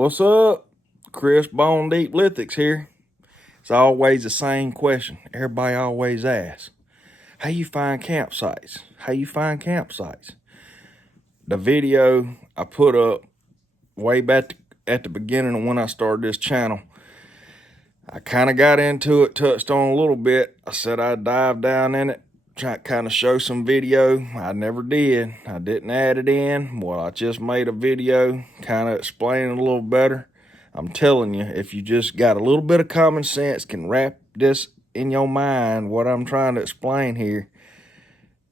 What's up? Chris Bone Deep Lithics here. It's always the same question. Everybody always asks, how you find campsites? How you find campsites? The video I put up way back at the beginning of when I started this channel, I kind of got into it, touched on a little bit. I said I'd dive down in it, try to kind of show some video. I never did. I didn't add it in. Well, I just made a video kind of explaining a little better. I'm telling you, if you just got a little bit of common sense, can wrap this in your mind, what I'm trying to explain here,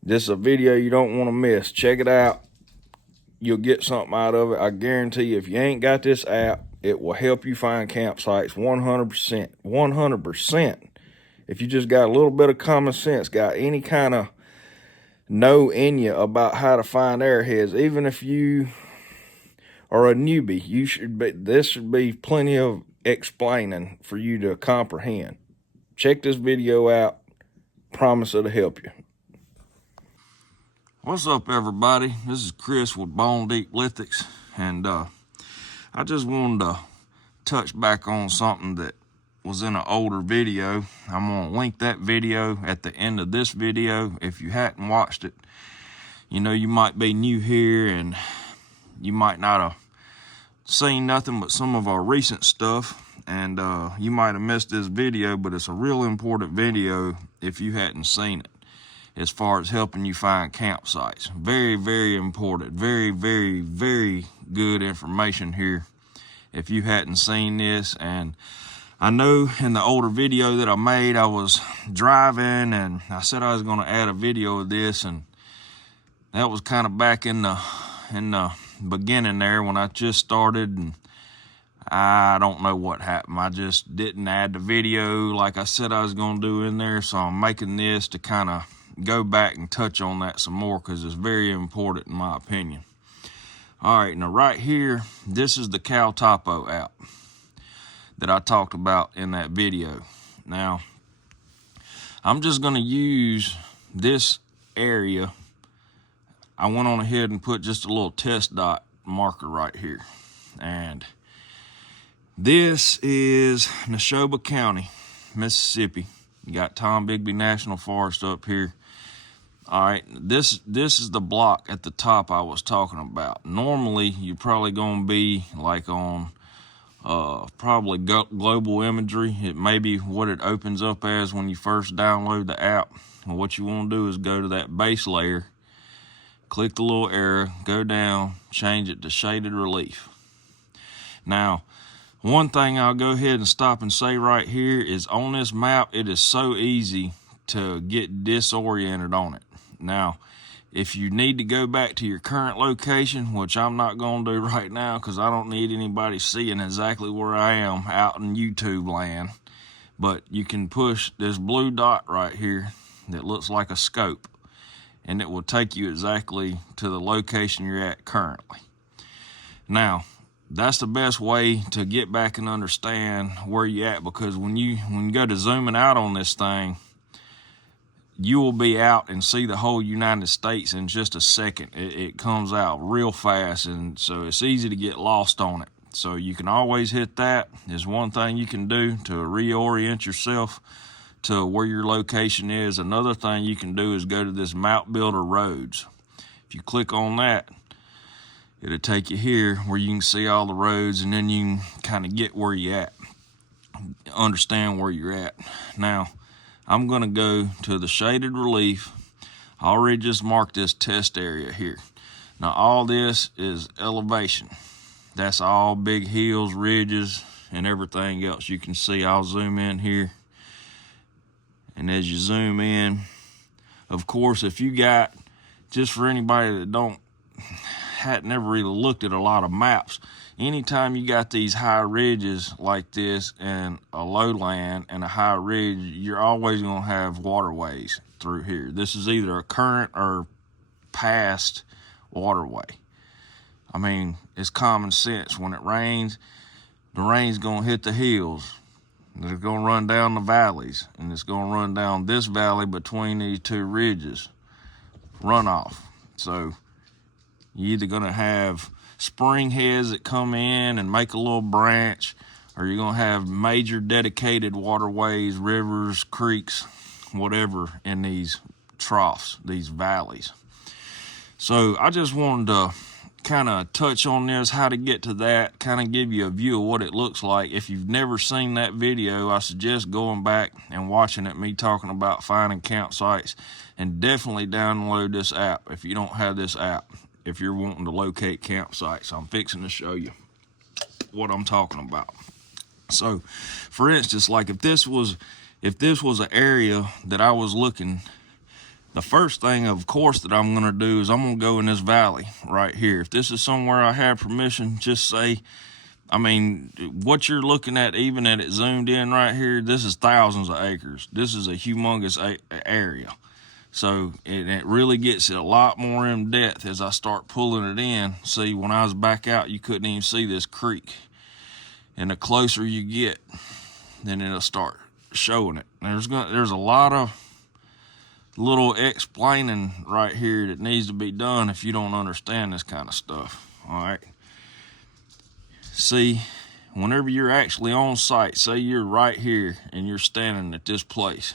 this is a video you don't want to miss. Check it out. You'll get something out of it. I guarantee you, if you ain't got this app, it will help you find campsites 100%. 100%. If you just got a little bit of common sense, got any kind of know in you about how to find arrowheads, even if you are a newbie, this should be plenty of explaining for you to comprehend. Check this video out. Promise it'll help you. What's up, everybody? This is Chris with Bone Deep Lithics, and I just wanted to touch back on something that was in an older video. I'm going to link that video at the end of this video. If you hadn't watched it, you know, you might be new here and you might not have seen nothing but some of our recent stuff, and you might have missed this video, but it's a real important video if you hadn't seen it, as far as helping you find campsites. Very, very important. Very, very, very good information here if you hadn't seen this. And I know in the older video that I made, I was driving and I said I was going to add a video of this, and that was kind of back in the beginning there when I just started, and I don't know what happened. I just didn't add the video like I said I was going to do in there, so I'm making this to kind of go back and touch on that some more because it's very important in my opinion. All right, now right here, this is the Cal Topo app that I talked about in that video. Now, I'm just going to use this area. I went on ahead and put just a little test dot marker right here. And this is Neshoba County, Mississippi. You got Tom Bigby National Forest up here. All right, this is the block at the top I was talking about. Normally, you're probably going to be like on probably global imagery. It may be what it opens up as when you first download the app. And what you want to do is go to that base layer, click the little arrow, go down, change it to shaded relief. Now, one thing I'll go ahead and stop and say right here is on this map, it is so easy to get disoriented on it. Now, if you need to go back to your current location, which I'm not going to do right now because I don't need anybody seeing exactly where I am out in YouTube land, but you can push this blue dot right here that looks like a scope, and it will take you exactly to the location you're at currently. Now, that's the best way to get back and understand where you're at, because when you go to zooming out on this thing, you will be out and see the whole United States in just a second. It comes out real fast, and so it's easy to get lost on it. So you can always hit that. There's one thing you can do to reorient yourself to where your location is. Another thing you can do is go to this Map Builder Roads. If you click on that, it'll take you here where you can see all the roads, and then you can kind of get where you're at, understand where you're at. Now, I'm going to go to the shaded relief. I already just marked this test area here. Now, all this is elevation. That's all big hills, ridges, and everything else. You can see, I'll zoom in here. And as you zoom in, of course, if you got, just for anybody that hadn't ever really looked at a lot of maps, anytime you got these high ridges like this and a lowland and a high ridge, you're always going to have waterways through here. This is either a current or past waterway. I mean, it's common sense. When it rains, the rain's going to hit the hills. It's going to run down the valleys, and it's going to run down this valley between these two ridges, runoff. So you're either going to have spring heads that come in and make a little branch, or you're going to have major dedicated waterways, rivers, creeks, whatever in these troughs, these valleys. So I just wanted to kind of touch on this, how to get to that, kind of give you a view of what it looks like. If you've never seen that video, I suggest going back and watching it, me talking about finding campsites, and definitely download this app if you don't have this app, if you're wanting to locate campsites. I'm fixing to show you what I'm talking about. So for instance, like if this was an area that I was looking, the first thing, of course, that I'm going to do is I'm going to go in this valley right here. If this is somewhere I have permission, just say, I mean, what you're looking at, even at it zoomed in right here, this is thousands of acres. This is a humongous area. So it really gets a lot more in depth as I start pulling it in. See, when I was back out, you couldn't even see this creek. And the closer you get, then it'll start showing it. There's a lot of little explaining right here that needs to be done if you don't understand this kind of stuff. All right. See, whenever you're actually on site, say you're right here and you're standing at this place,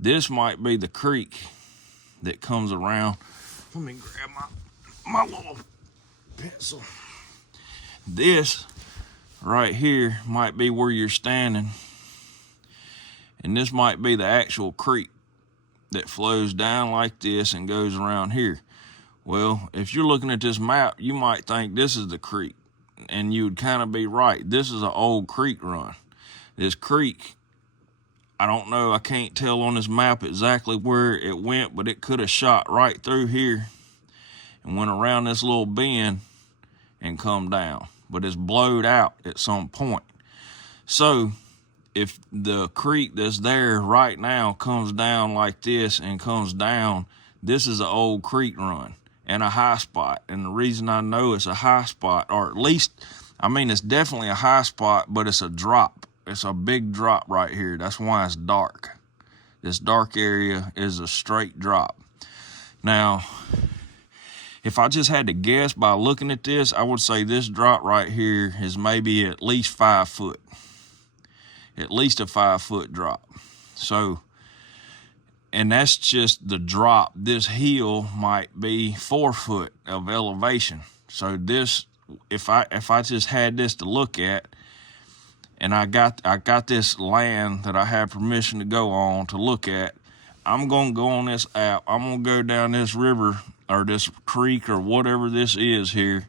this might be the creek that comes around. Let me grab my little pencil. This right here might be where you're standing, and this might be the actual creek that flows down like this and goes around here. Well, if you're looking at this map, you might think this is the creek, and you would kind of be right. This is an old creek run. This creek, I don't know, I can't tell on this map exactly where it went, but it could have shot right through here and went around this little bend and come down, but it's blowed out at some point. So if the creek that's there right now comes down like this and comes down, this is an old creek run and a high spot. And the reason I know it's a high spot, or at least, I mean, it's definitely a high spot, but it's a drop. It's a big drop right here. That's why it's dark. This dark area is a straight drop. Now, if I just had to guess by looking at this, I would say this drop right here is maybe at least 5 foot. At least a 5 foot drop. So, and that's just the drop. This hill might be 4 foot of elevation. So this, if I just had this to look at, and I got this land that I have permission to go on to look at, I'm gonna go on this app. I'm gonna go down this river or this creek or whatever this is here,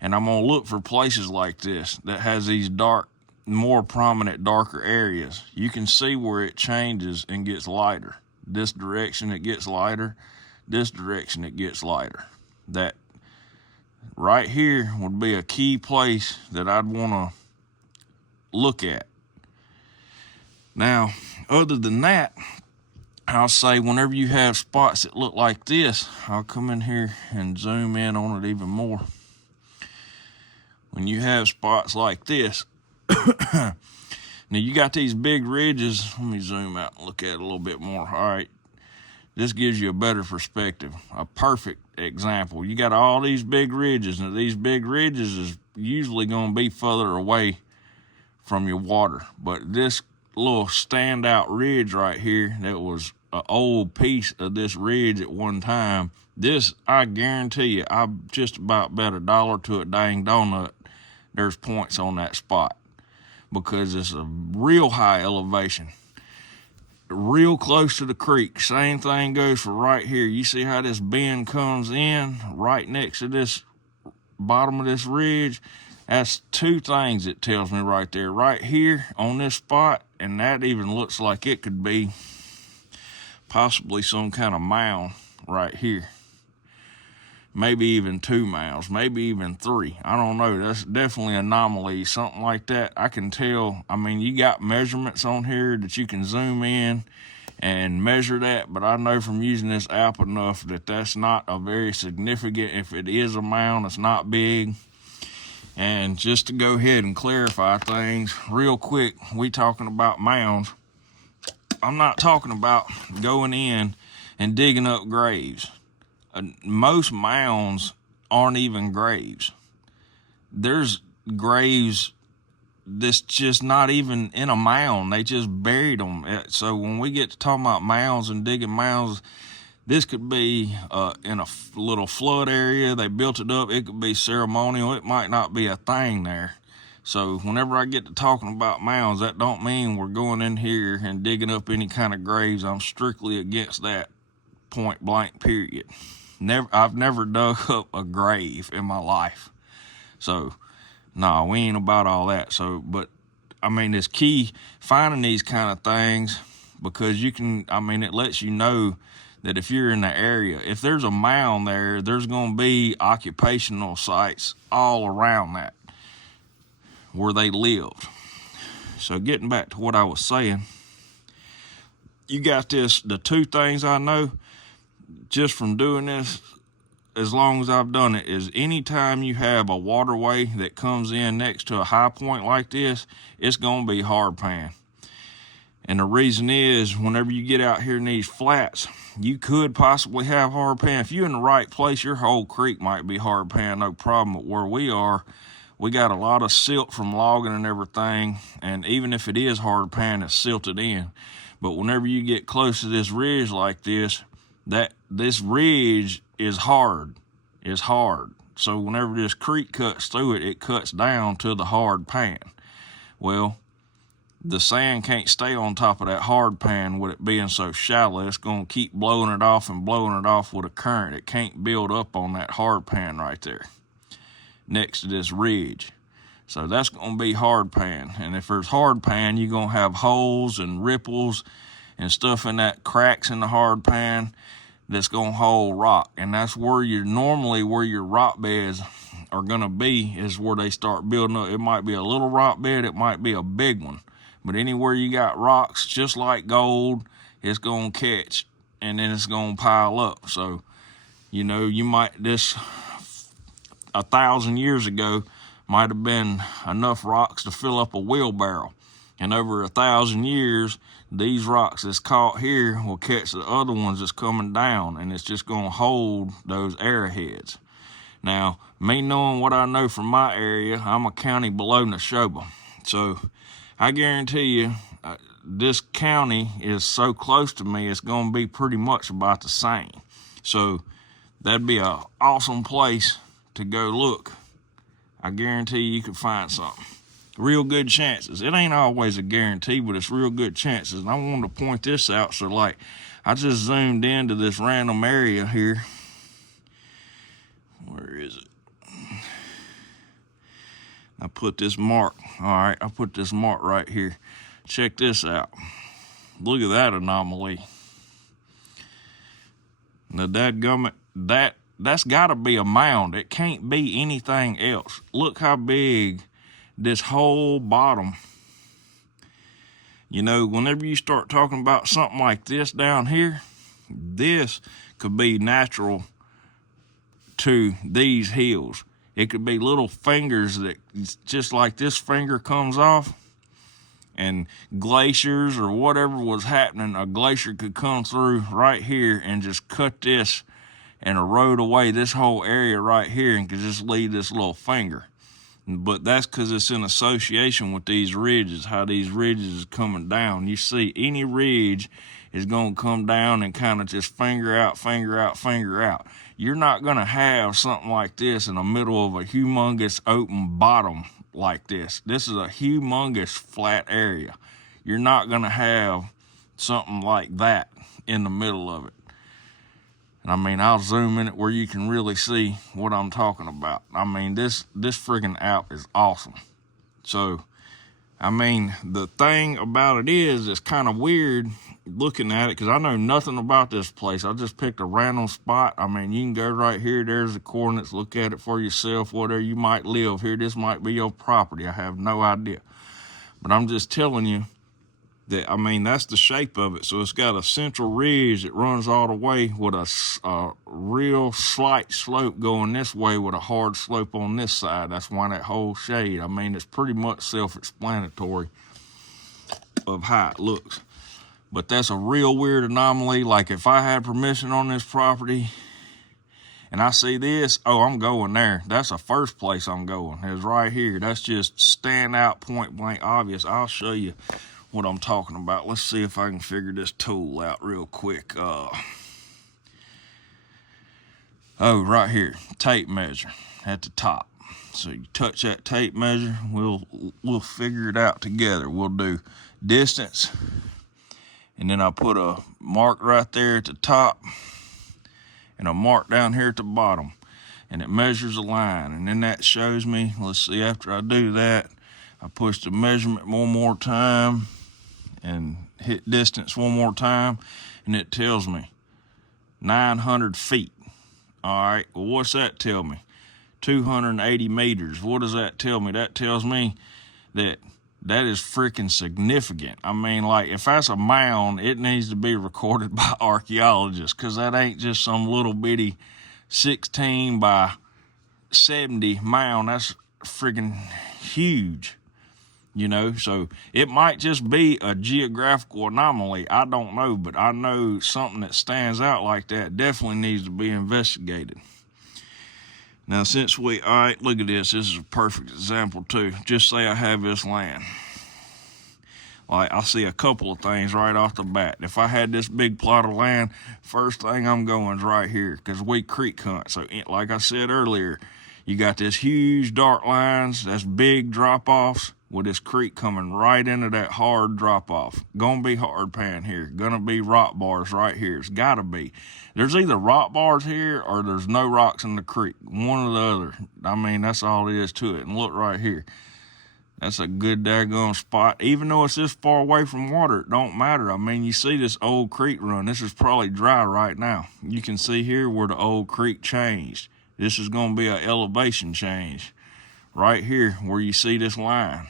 and I'm gonna look for places like this that has these dark, more prominent, darker areas. You can see where it changes and gets lighter. This direction it gets lighter, this direction it gets lighter. That right here would be a key place that I'd want to look at. Now, other than that, I'll say whenever you have spots that look like this, I'll come in here and zoom in on it even more. When you have spots like this, now you got these big ridges. Let me zoom out and look at it a little bit more. All right, this gives you a better perspective, a perfect example. You got all these big ridges. Now these big ridges is usually going to be further away from your water, but this little standout ridge right here that was an old piece of this ridge at one time, this, I guarantee you, I just about bet $1 to a dang donut there's points on that spot, because it's a real high elevation, real close to the creek. Same thing goes for right here. You see how this bend comes in right next to this bottom of this ridge? That's two things it tells me right there. Right here on this spot, and that even looks like it could be possibly some kind of mound right here. Maybe even 2 mounds, maybe even 3. I don't know. That's definitely an anomaly, something like that. I can tell. I mean, you got measurements on here that you can zoom in and measure that, but I know from using this app enough that that's not a very significant. If it is a mound, it's not big. And just to go ahead and clarify things real quick, we talking about mounds. I'm not talking about going in and digging up graves. Most mounds aren't even graves. there's graves that's just not even in a mound. They just buried them. So when we get to talking about mounds and digging mounds, this could be in a little flood area. They built it up. It could be ceremonial. It might not be a thing there. So whenever I get to talking about mounds, that don't mean we're going in here and digging up any kind of graves. I'm strictly against that, point blank, period. I've never dug up a grave in my life. So no, we ain't about all that. So, but I mean, it's key finding these kind of things, because you can, I mean, it lets you know that if you're in the area, if there's a mound there, there's going to be occupational sites all around that where they lived. So getting back to what I was saying, you got this, the two things I know just from doing this, as long as I've done it, is anytime you have a waterway that comes in next to a high point like this, it's going to be hard pan. And the reason is, whenever you get out here in these flats, you could possibly have hard pan. If you're in the right place, your whole creek might be hard pan, no problem. But where we are, we got a lot of silt from logging and everything. And even if it is hard pan, it's silted in. But whenever you get close to this ridge like this, this ridge is hard. It's hard. So whenever this creek cuts through it, it cuts down to the hard pan. Well, the sand can't stay on top of that hard pan with it being so shallow. It's going to keep blowing it off and blowing it off with a current. It can't build up on that hard pan right there next to this ridge. So that's going to be hard pan. And if there's hard pan, you're going to have holes and ripples and stuff in that, cracks in the hard pan that's going to hold rock. And that's where where your rock beds are going to be, is where they start building up. It might be a little rock bed, it might be a big one. But anywhere you got rocks, just like gold, it's going to catch, and then it's going to pile up. So, you know, you might, this 1,000 years ago might have been enough rocks to fill up a wheelbarrow. And over 1,000 years, these rocks that's caught here will catch the other ones that's coming down, and it's just going to hold those arrowheads. Now, me knowing what I know from my area, I'm a county below Neshoba. So I guarantee you, this county is so close to me, it's going to be pretty much about the same. So that'd be an awesome place to go look. I guarantee you can find something. Real good chances. It ain't always a guarantee, but it's real good chances. And I wanted to point this out. So, like, I just zoomed into this random area here. Where is it? I put this mark. All right, I put this mark right here. Check this out. Look at that anomaly. Now, dadgummit, that's got to be a mound. It can't be anything else. Look how big this whole bottom. You know, whenever you start talking about something like this down here, this could be natural to these hills. It could be little fingers that, just like this finger comes off, and glaciers or whatever was happening, a glacier could come through right here and just cut this and erode away this whole area right here, and could just leave this little finger. But that's because it's in association with these ridges, how these ridges is coming down. You see, any ridge is going to come down and kind of just finger out, finger out, finger out. You're not going to have something like this in the middle of a humongous open bottom like this. This is a humongous flat area. You're not going to have something like that in the middle of it. I mean, I'll zoom in it where you can really see what I'm talking about. I mean, this friggin' app is awesome. So, I mean, the thing about it is, it's kind of weird looking at it, because I know nothing about this place. I just picked a random spot. I mean, you can go right here. There's the coordinates. Look at it for yourself, whether you might live here. This might be your property. I have no idea. But I'm just telling you that, I mean, that's the shape of it. So it's got a central ridge that runs all the way with a real slight slope going this way with a hard slope on this side. That's why that whole shade, I mean, it's pretty much self-explanatory of how it looks. But that's a real weird anomaly. Like, if I had permission on this property and I see this, oh, I'm going there. That's the first place I'm going, is right here. That's just stand out, point blank obvious. I'll show you what I'm talking about. Let's see if I can figure this tool out real quick. Oh, right here, tape measure at the top. So you touch that tape measure, we'll figure it out together. We'll do distance, and then I put a mark right there at the top and a mark down here at the bottom, and it measures a line. And then that shows me, let's see, after I do that, I push the measurement one more time and hit distance one more time, and it tells me 900 feet. All right, well, what's that tell me? 280 meters. What does that tell me? That tells me that is freaking significant. I mean, like, if that's a mound, it needs to be recorded by archaeologists, because that ain't just some little bitty 16 by 70 mound. That's freaking huge, you know? So it might just be a geographical anomaly. I don't know, but I know something that stands out like that definitely needs to be investigated. Now, since all right, look at this. This is a perfect example too. Just say I have this land. Like, I see a couple of things right off the bat. If I had this big plot of land, first thing I'm going is right here, because we creek hunt. So like I said earlier, you got this huge dark lines, that's big drop-offs, with this creek coming right into that hard drop-off. Gonna be hard pan here. Gonna be rock bars right here. It's gotta be. There's either rock bars here or there's no rocks in the creek. One or the other. I mean, that's all it is to it. And look right here. That's a good daggone spot. Even though it's this far away from water, it don't matter. I mean, you see this old creek run. This is probably dry right now. You can see here where the old creek changed. This is gonna be an elevation change. Right here where you see this line.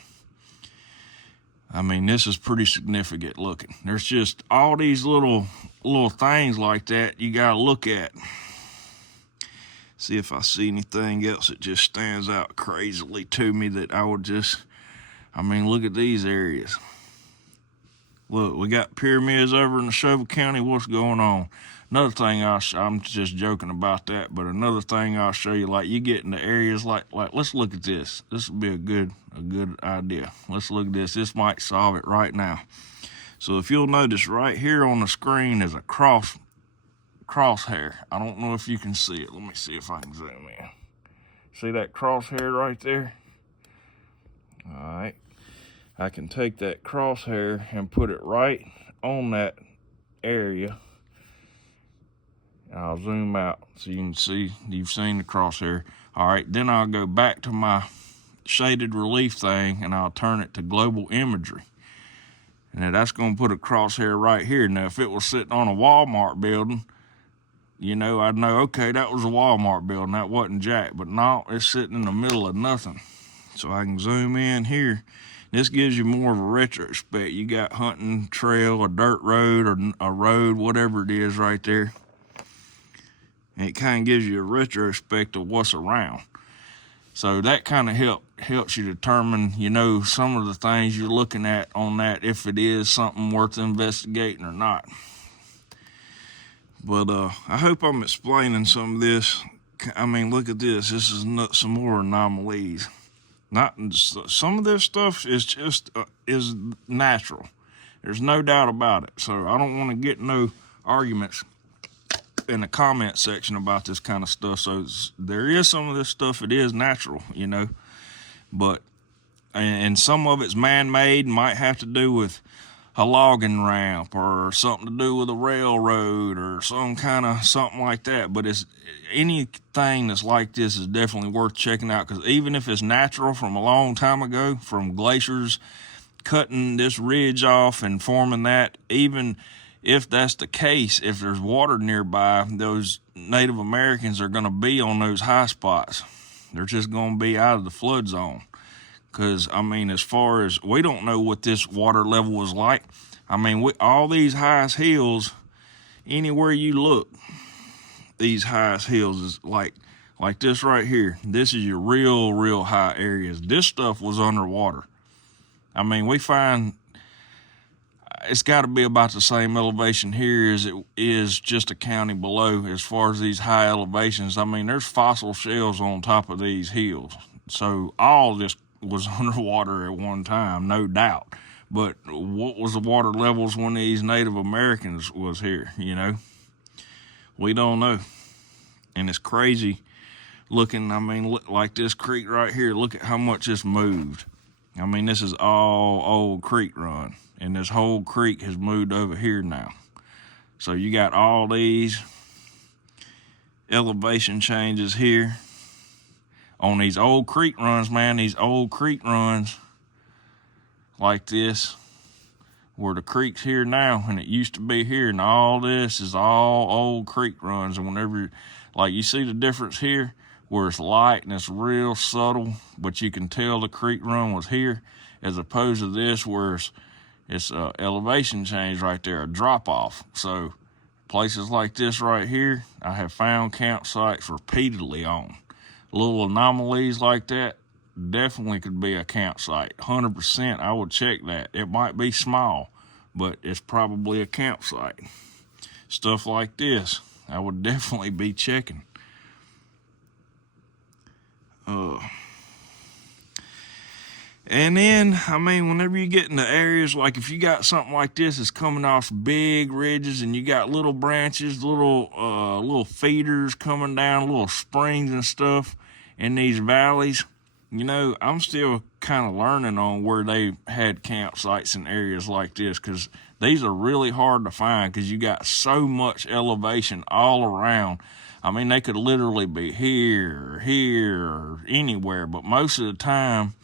I mean, this is pretty significant looking. There's just all these little things like that you gotta look at. See if I see anything else that just stands out crazily to me that I would just, I mean, look at these areas. Look, we got pyramids over in Neshoba County. What's going on? Another thing I'm just joking about that, but another thing I'll show you, like, you get into areas like let's look at this. This would be a good idea. Let's look at this. This might solve it right now. So if you'll notice right here on the screen is a crosshair. I don't know if you can see it. Let me see if I can zoom in. See that crosshair right there? All right. I can take that crosshair and put it right on that area. I'll zoom out so you can see, you've seen the crosshair. All right, then I'll go back to my shaded relief thing and I'll turn it to global imagery. And that's gonna put a crosshair right here. Now, if it was sitting on a Walmart building, you know, I'd know, okay, that was a Walmart building, that wasn't jack. But no, it's sitting in the middle of nothing. So I can zoom in here. This gives you more of a retrospect. You got hunting trail, a dirt road, or a road, whatever it is right there. And it kind of gives you a retrospect of what's around. So that kind of helps you determine, you know, some of the things you're looking at on that, if it is something worth investigating or not. But I hope I'm explaining some of this. I mean, look at this. This is some more anomalies. Some of this stuff is just is natural. There's no doubt about it. So I don't want to get no arguments in the comment section about this kind of stuff. So there is some of this stuff, it is natural, you know, but and some of it's man-made, might have to do with a logging ramp or something to do with a railroad or something like that. But it's anything that's like this is definitely worth checking out, because even if it's natural from a long time ago, from glaciers cutting this ridge off and forming that, even if that's the case, if there's water nearby, those Native Americans are going to be on those high spots. They're just going to be out of the flood zone. Because, I mean, as far as, we don't know what this water level was like. I mean, all these highest hills, anywhere you look, these highest hills is like this right here. This is your real high areas. This stuff was underwater. I mean, we find, it's got to be about the same elevation here as it is just a county below as far as these high elevations. I mean, there's fossil shells on top of these hills. So all this was underwater at one time, no doubt. But what was the water levels when these Native Americans was here, you know? We don't know. And it's crazy looking, I mean, look, like this creek right here, look at how much it's moved. I mean, this is all old creek run, and this whole creek has moved over here now. So you got all these elevation changes here on these old creek runs, man. These old creek runs like this, where the creek's here now and it used to be here, and all this is all old creek runs. And whenever, like, you see the difference here where it's light and it's real subtle, but you can tell the creek run was here, as opposed to this where it's elevation change right there, a drop off. So places like this right here, I have found campsites repeatedly on. Little anomalies like that definitely could be a campsite. 100%, I would check that. It might be small, but it's probably a campsite. Stuff like this, I would definitely be checking. And then, I mean, whenever you get into areas, like if you got something like this, it's coming off big ridges and you got little branches, little feeders coming down, little springs and stuff in these valleys, you know, I'm still kind of learning on where they had campsites in areas like this, because these are really hard to find because you got so much elevation all around. I mean, they could literally be here, or anywhere, but most of the time,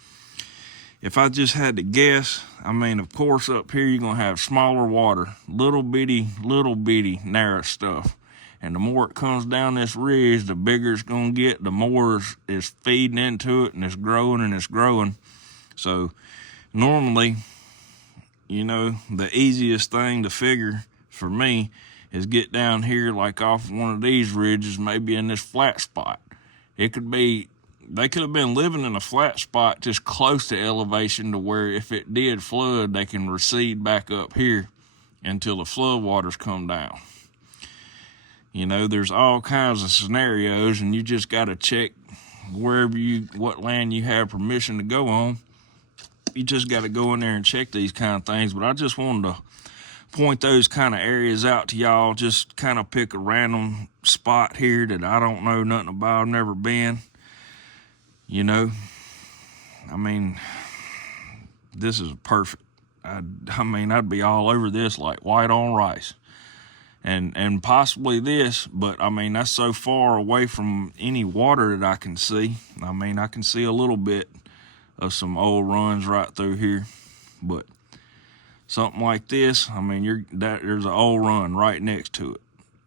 if I just had to guess, I mean, of course, up here you're going to have smaller water, little bitty, narrow stuff. And the more it comes down this ridge, the bigger it's going to get, the more it's feeding into it, and it's growing and it's growing. So normally, you know, the easiest thing to figure for me is get down here like off one of these ridges, maybe in this flat spot. It could be, they could have been living in a flat spot just close to elevation to where if it did flood, they can recede back up here until the flood waters come down. You know, there's all kinds of scenarios, and you just got to check what land you have permission to go on. You just got to go in there and check these kind of things. But I just wanted to point those kind of areas out to y'all, just kind of pick a random spot here that I don't know nothing about, I've never been. You know, I mean, this is perfect. I mean, I'd be all over this like white on rice. And possibly this, but I mean, that's so far away from any water that I can see. I mean, I can see a little bit of some old runs right through here, but something like this, I mean, there's an old run right next to it,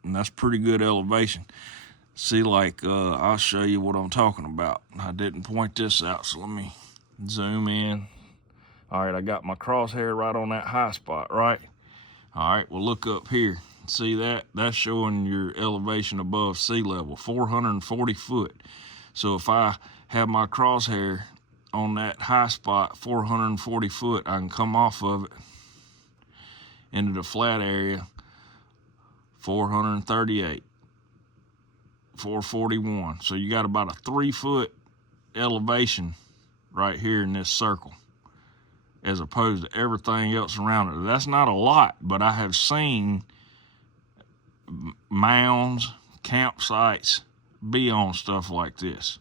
and that's pretty good elevation. See, like, I'll show you what I'm talking about. I didn't point this out, so let me zoom in. All right, I got my crosshair right on that high spot, right? All right, well, look up here. See that? That's showing your elevation above sea level, 440 foot. So if I have my crosshair on that high spot, 440 foot, I can come off of it into the flat area, 438, 441. So you got about a 3 foot elevation right here in this circle, as opposed to everything else around it. That's not a lot, but I have seen mounds, campsites be on stuff like this.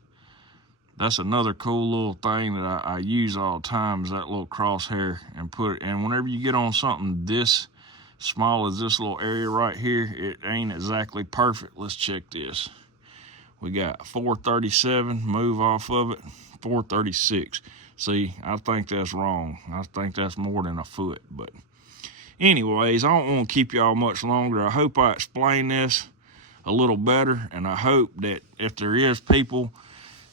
That's another cool little thing that I use all the time, is that little crosshair, and put it. And whenever you get on something this small as this little area right here, it ain't exactly perfect. Let's check this. We got 437, move off of it, 436. See, I think that's wrong. I think that's more than a foot, but anyways, I don't want to keep y'all much longer. I hope I explained this a little better, and I hope that if there is people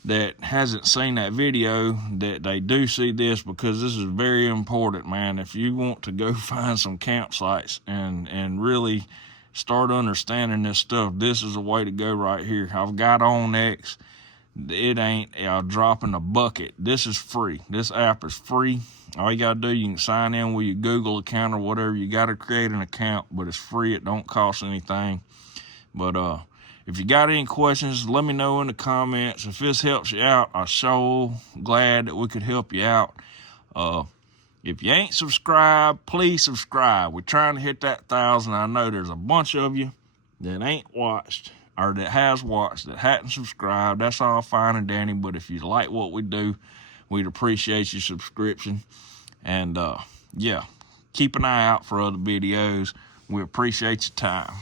that hasn't seen that video, that they do see this, because this is very important, man. If you want to go find some campsites and really start understanding this stuff, this is the way to go right here. I've got onX it ain't a drop in the bucket. This is free. This app is free. All you gotta do, you can sign in with your Google account or whatever. You gotta create an account, but it's free. It don't cost anything. But if you got any questions, let me know in the comments. If this helps you out, I'm so glad that we could help you out. If you ain't subscribed, please subscribe. We're trying to hit that 1,000. I know there's a bunch of you that ain't watched, or that has watched, that hadn't subscribed. That's all fine and dandy, but if you like what we do, we'd appreciate your subscription. And yeah, keep an eye out for other videos. We appreciate your time.